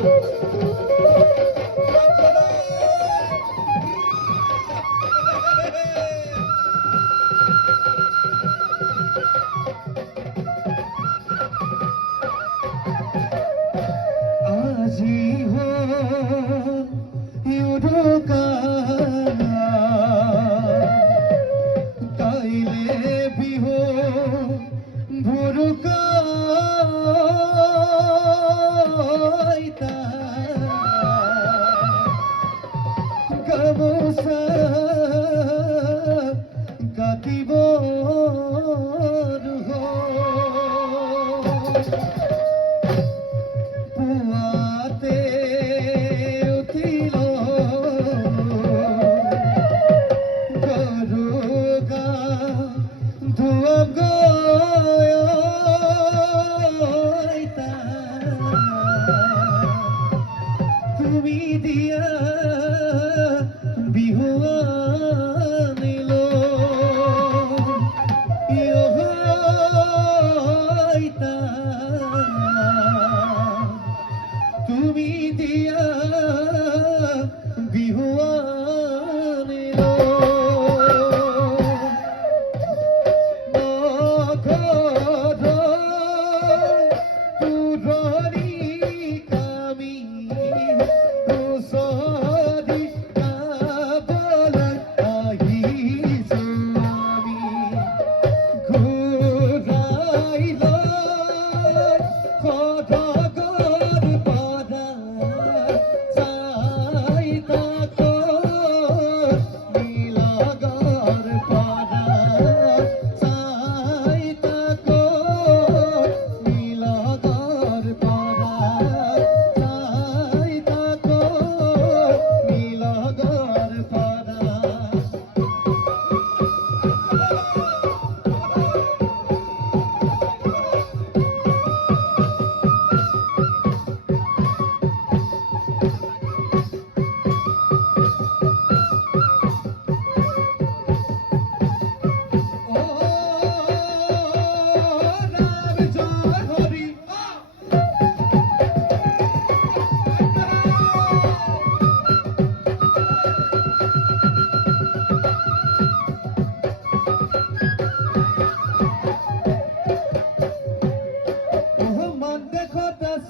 Música सा Oh.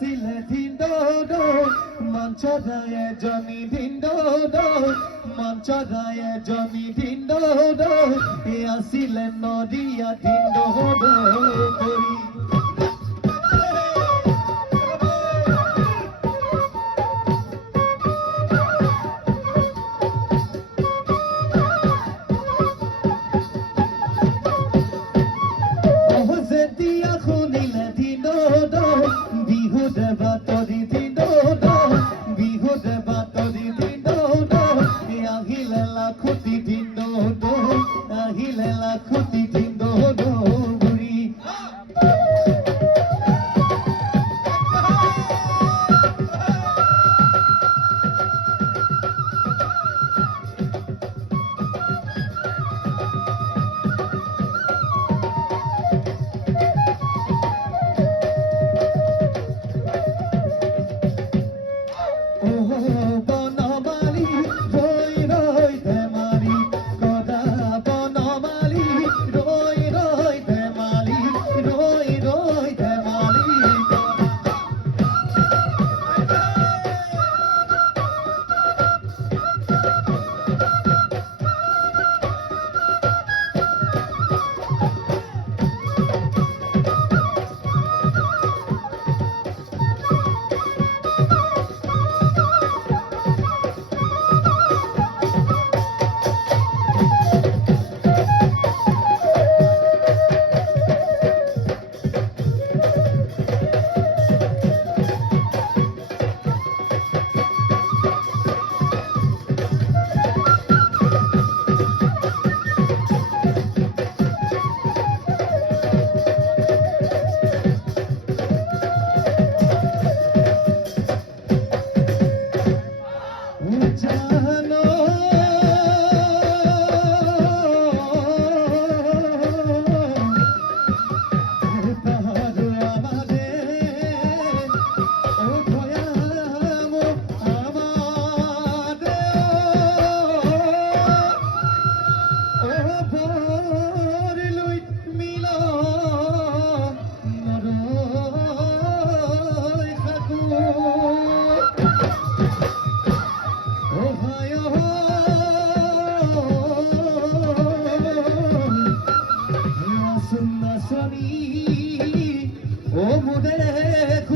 আছিলে দিন ডো মঞ্চ দায়ে জমি দিন ডো মঞ্চ দায়ে জমি দিন ডো আসিলে নদিয়া দিন ডো করি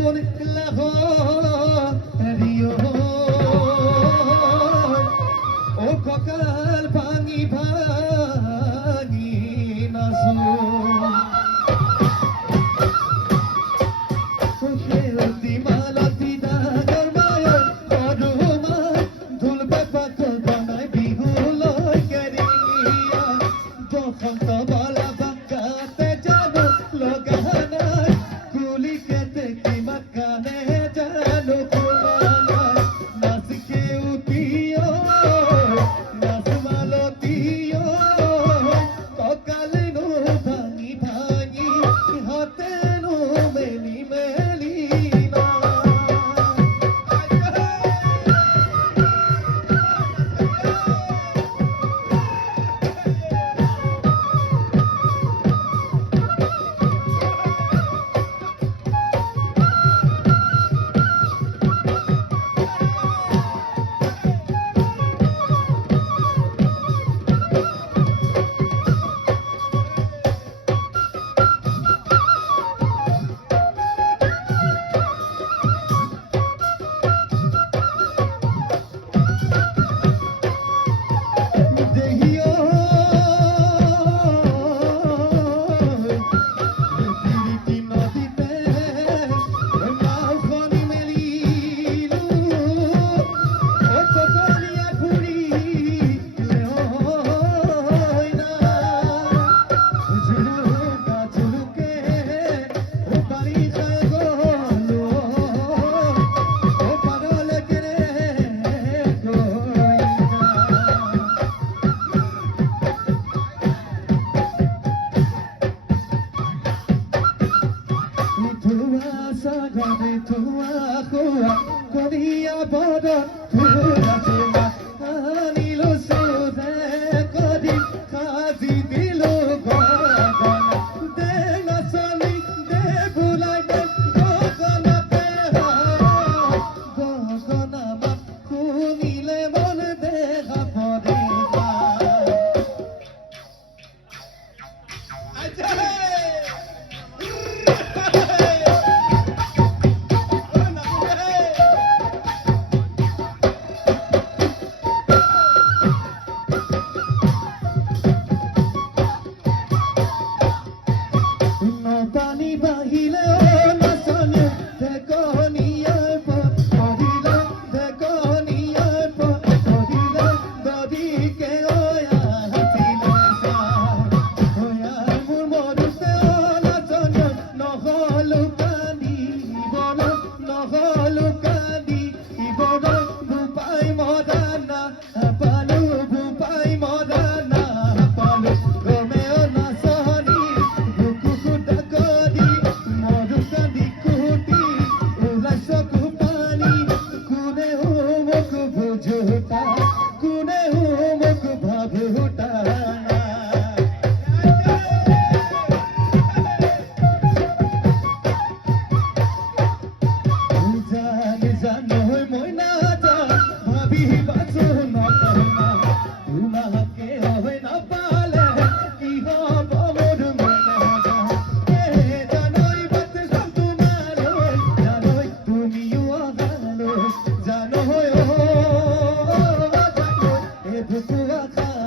মন তুমিও জানো এ বুকুয়া খাকে